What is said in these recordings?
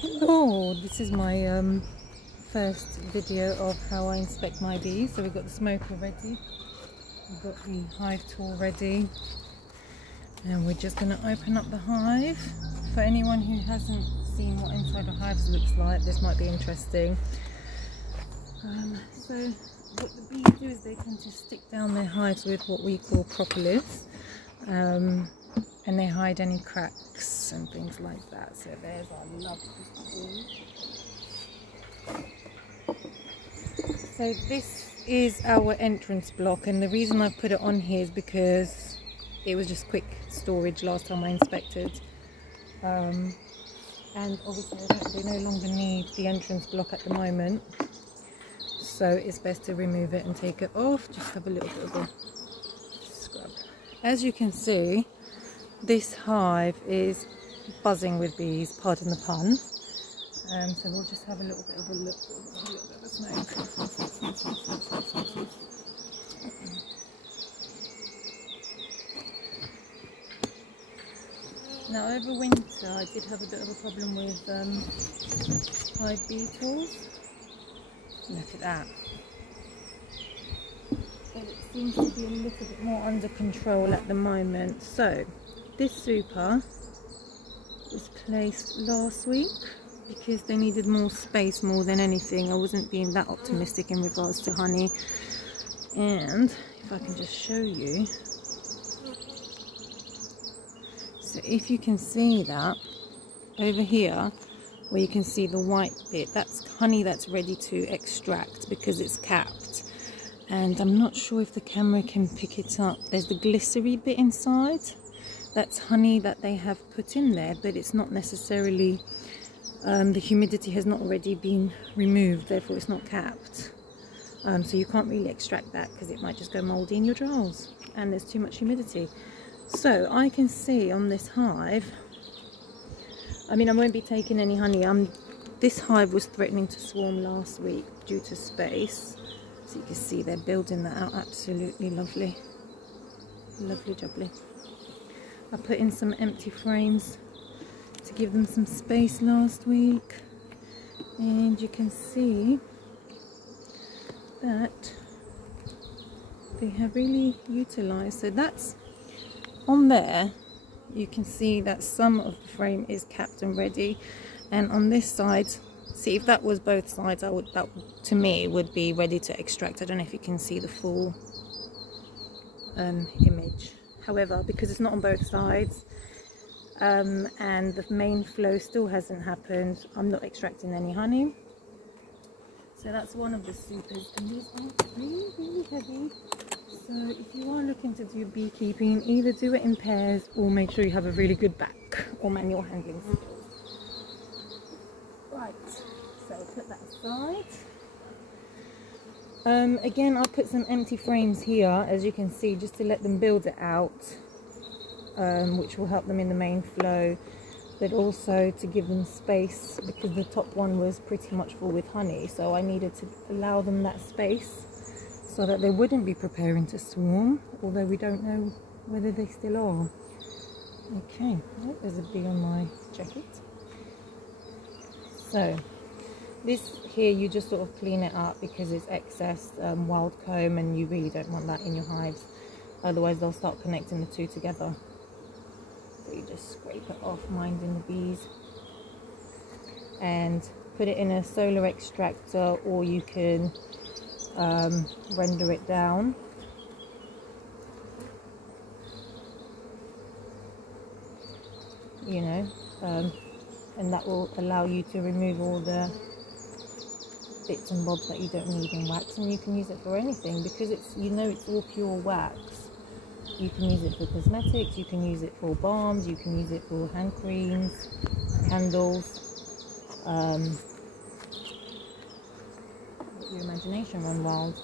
Hello, this is my first video of how I inspect my bees. So we've got the smoker ready, we've got the hive tool ready, and we're just going to open up the hive. For anyone who hasn't seen what inside a hive looks like, this might be interesting. So what the bees do is they tend to stick down their hives with what we call propolis, and they hide any cracks and things like that. So there's our lovely bee. So this is our entrance block, and the reason I've put it on here is because it was just quick storage last time I inspected, and obviously they no longer need the entrance block at the moment, so it's best to remove it and take it off. Just have a little bit of a scrub. As you can see, this hive is buzzing with bees, pardon the pun. So we'll just have a little bit of a look, a little bit of a smoke. Now over winter I did have a bit of a problem with hive beetles. Look at that. But it seems to be a little bit more under control at the moment. So this super was placed last week because they needed more space more than anything. I wasn't being that optimistic in regards to honey. And if I can just show you, so if you can see that over here where you can see the white bit, that's honey that's ready to extract because it's capped. And I'm not sure if the camera can pick it up. There's the glycery bit inside. That's honey that they have put in there, but it's not necessarily, the humidity has not already been removed, therefore it's not capped. So you can't really extract that because it might just go mouldy in your drawers and there's too much humidity. So I can see on this hive, I mean I won't be taking any honey. This hive was threatening to swarm last week due to space. So you can see they're building that out. Absolutely lovely. Lovely jubbly. I put in some empty frames to give them some space last week, and you can see that they have really utilised. So that's on there. You can see that some of the frame is capped and ready, and on this side, see if that was both sides, that to me would be ready to extract. I don't know if you can see the full image. However, because it's not on both sides, and the main flow still hasn't happened, I'm not extracting any honey. So that's one of the supers, and these are really, really heavy. So if you are looking to do beekeeping, either do it in pairs or make sure you have a really good back or manual handling skills. Right, so put that aside. Again, I put some empty frames here, as you can see, just to let them build it out, which will help them in the main flow, but also to give them space because the top one was pretty much full with honey, so I needed to allow them that space so that they wouldn't be preparing to swarm, although we don't know whether they still are. Okay, oh, there's a bee on my jacket. So this here, you just sort of clean it up because it's excess wild comb, and you really don't want that in your hives, otherwise they'll start connecting the two together. So you just scrape it off, minding the bees, and put it in a solar extractor, or you can render it down. You know, and that will allow you to remove all the bits and bobs that you don't need in wax, and you can use it for anything because it's, you know, it's all pure wax. You can use it for cosmetics, you can use it for balms, you can use it for hand creams, candles. Let your imagination run wild.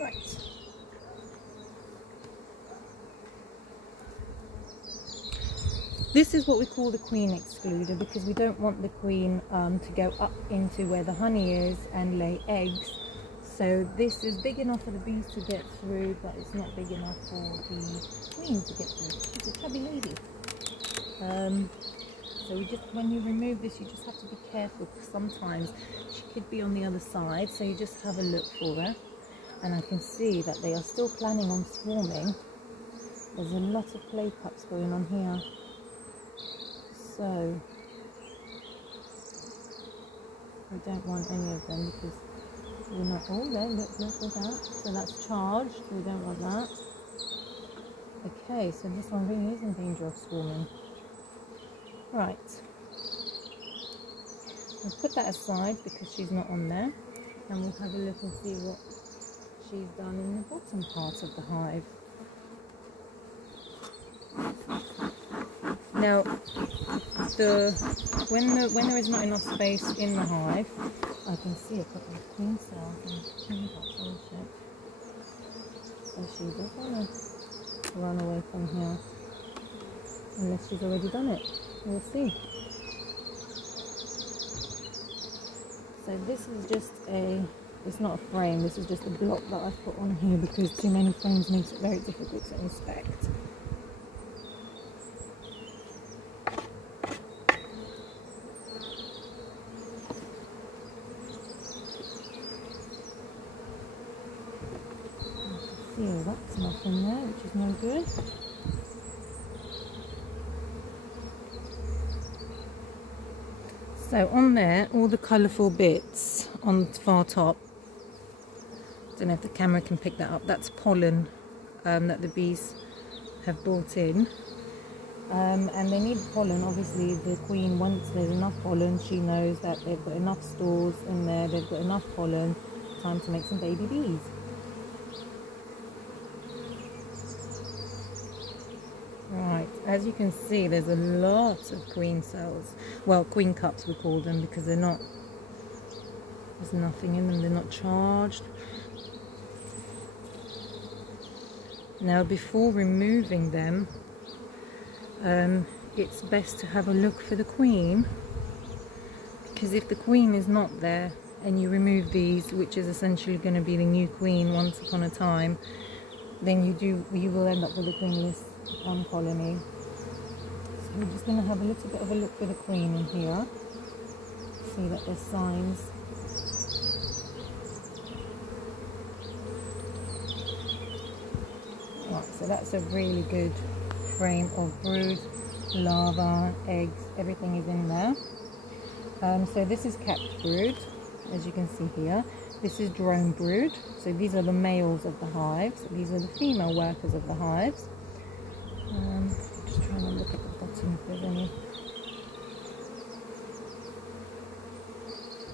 Right. This is what we call the queen excluder, because we don't want the queen to go up into where the honey is and lay eggs. So this is big enough for the bees to get through, but it's not big enough for the queen to get through. She's a chubby lady. So when you remove this, you just have to be careful, because sometimes she could be on the other side. So you just have a look for her. And I can see that they are still planning on swarming. There's a lot of play cups going on here. So we don't want any of them, because we're not, oh there, look at that. So that's charged, we don't want that. Okay, so this one really is in danger of swarming. Right. We'll put that aside because she's not on there. And we'll have a look and see what she's done in the bottom part of the hive. Now, when there is not enough space in the hive, I can see a couple of queen cells and so she does want to run away from here, unless she's already done it. We'll see. So this is just it's not a frame, this is just a block that I've put on here because too many frames makes it very difficult to inspect. See all that's nothing there, which is no good. So on there, all the colourful bits on the far top, I don't know if the camera can pick that up, that's pollen that the bees have brought in. And they need pollen. Obviously the queen, once there's enough pollen, she knows that they've got enough stores in there, they've got enough pollen, time to make some baby bees. Right, as you can see, there's a lot of queen cells. Well, queen cups we call them, because they're not, there's nothing in them, they're not charged. Now before removing them, it's best to have a look for the queen, because if the queen is not there and you remove these, which is essentially going to be the new queen once upon a time, then you will end up with a queenless colony. So we're just going to have a little bit of a look for the queen in here, see that there's signs. Right, so that's a really good frame of brood, larva, eggs, everything is in there. So this is capped brood, as you can see here. This is drone brood, so these are the males of the hives, these are the female workers of the hives. Just trying to look at the bottom if there's any.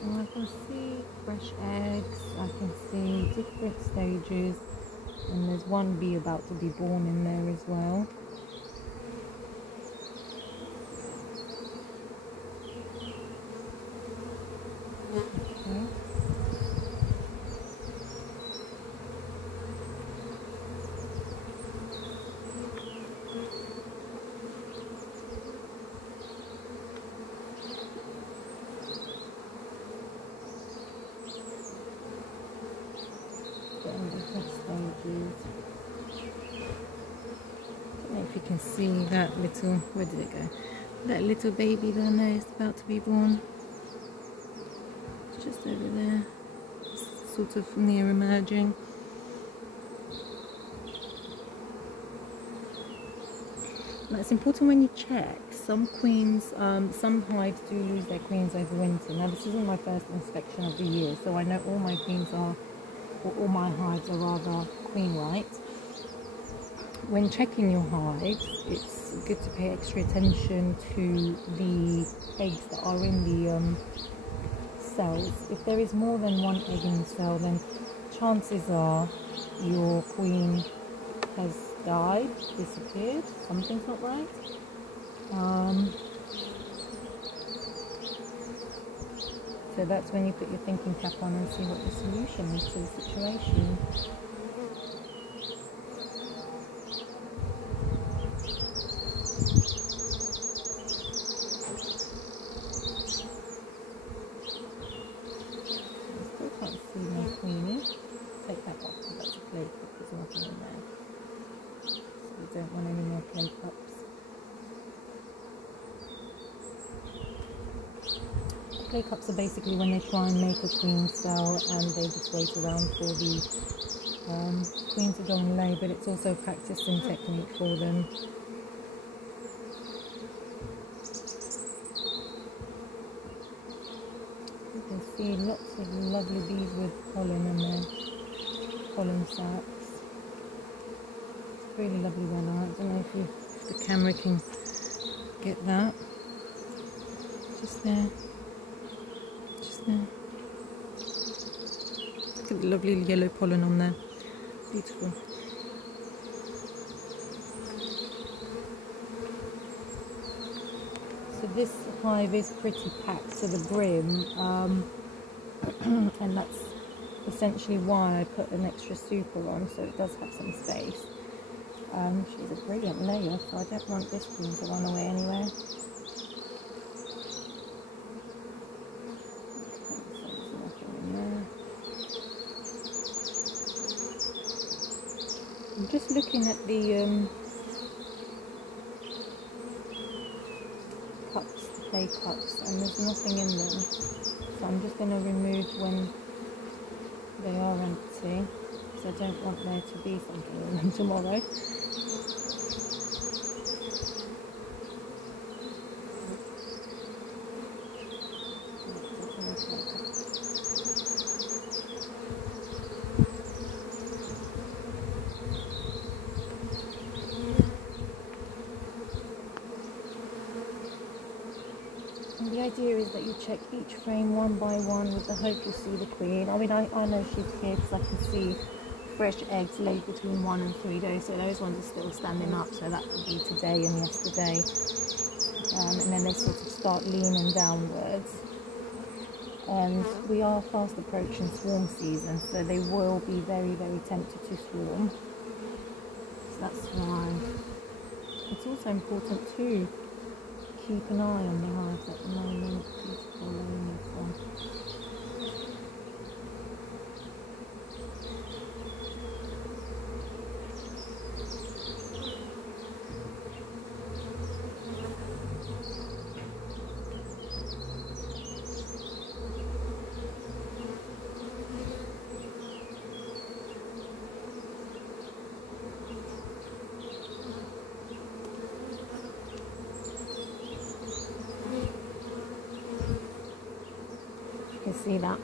And I can see fresh eggs, I can see different stages, and there's one bee about to be born in there as well. Okay. Stages. I don't know if you can see that little, where did it go? That little baby down there is about to be born. It's just over there, it's sort of near emerging. Now it's important when you check. Some queens, some hives do lose their queens over winter. Now this isn't my first inspection of the year, so I know all my queens are, or all my hives are rather queen white. When checking your hives, it's good to pay extra attention to the eggs that are in the cells. If there is more than one egg in the cell, then chances are your queen has died, disappeared, something's not right. So that's when you put your thinking cap on and see what the solution is to the situation. I still can't see my queenie. nothing in there. So we don't want any more clay cups. Clay cups are basically when they try and make a queen cell and they just wait around for the queen to go and lay, but it's also a practicing technique for them. You can see lots of lovely bees with pollen in their pollen sacs. It's really lovely weather. I don't know if the camera can get that. Just there. Just there. Look at the lovely yellow pollen on there. Beautiful. So this hive is pretty packed to the brim, and that's essentially why I put an extra super on, so it does have some space. She's a brilliant layer, so I don't want this queen to run away anywhere. I'm just looking at the cups, the clay cups, and there's nothing in them. So I'm just going to remove when they are empty, because I don't want there to be something in them tomorrow. The idea is that you check each frame one by one with the hope you see the queen. I mean, I know she's here because I can see fresh eggs laid between 1 and 3 days, so those ones are still standing up, so that would be today and yesterday. And then they sort of start leaning downwards. And we are fast approaching swarm season, so they will be very, very tempted to swarm. So that's why it's also important too. Keep an eye on the hives at the moment. Beautiful laying this one. You can see that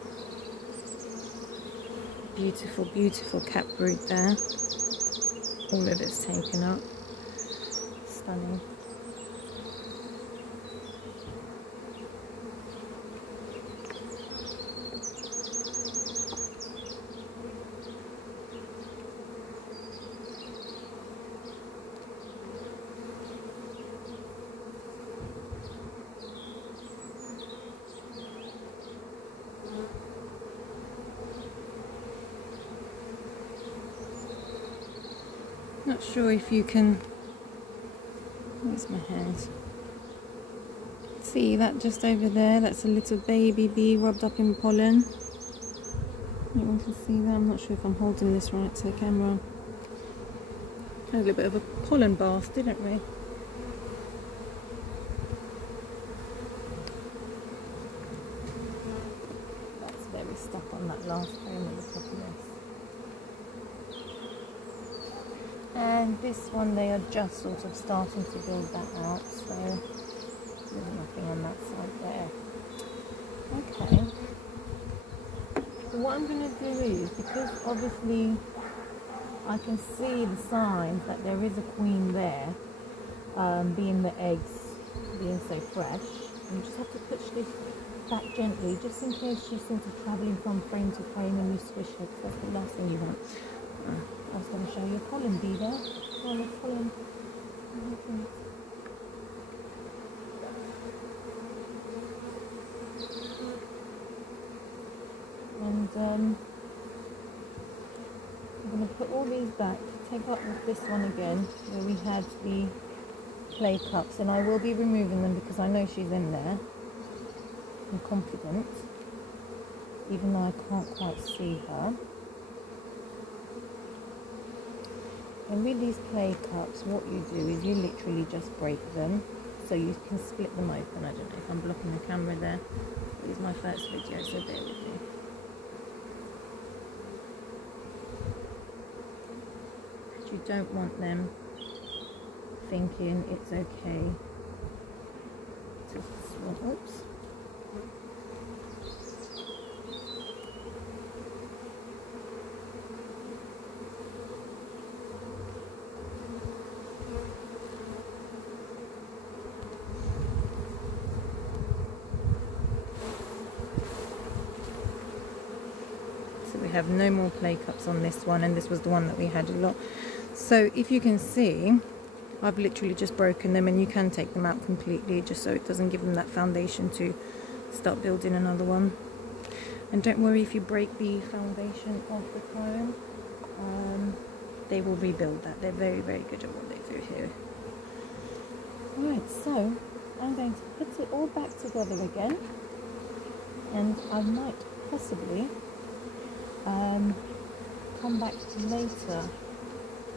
beautiful, beautiful cap brood there. All of it's taken up. Stunning. Not sure if you can, where's my hand? See that just over there? That's a little baby bee rubbed up in pollen. Anyone can see that? I'm not sure if I'm holding this right to the camera. Had a little bit of a pollen bath, didn't we? That's very stuck on that last frame at the top of this. And this one, they are just sort of starting to build that out, so there's nothing on that side there. Okay. So what I'm going to do is, because obviously I can see the signs that there is a queen there, being the eggs being so fresh, you just have to push this back gently, just in case she's sort of travelling from frame to frame and you squish her, because that's the last thing you want. I was going to show you a pollen bee there. Pollen. And I'm going to put all these back, take up with this one again, where we had the clay cups, and I will be removing them because I know she's in there. I'm confident, even though I can't quite see her. And with these clay cups, what you do is you literally just break them. So you can split them open. I don't know if I'm blocking the camera there. This is my first video, so bear with me. But you don't want them thinking it's okay to swallow. Oops. So we have no more play cups on this one, and this was the one that we had a lot. So if you can see, I've literally just broken them, and you can take them out completely just so it doesn't give them that foundation to start building another one. And don't worry if you break the foundation of the comb, they will rebuild that. They're very, very good at what they do here. Alright, so I'm going to put it all back together again, and I might possibly come back later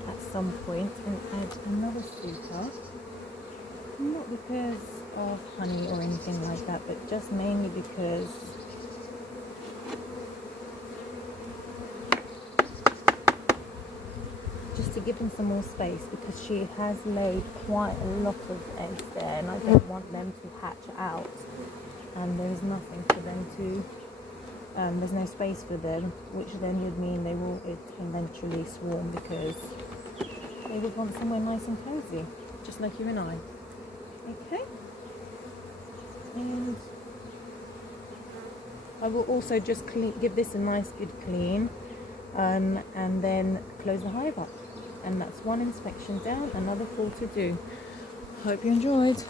at some point and add another super, not because of honey or anything like that, but just mainly because just to give them some more space, because she has laid quite a lot of eggs there, and I don't want them to hatch out and there's nothing for them to there's no space for them, which then would mean they will eventually swarm, because they would want somewhere nice and cozy, just like you and I. Okay, and I will also just give this a nice good clean, and then close the hive up, and that's one inspection down, another 4 to do. Hope you enjoyed.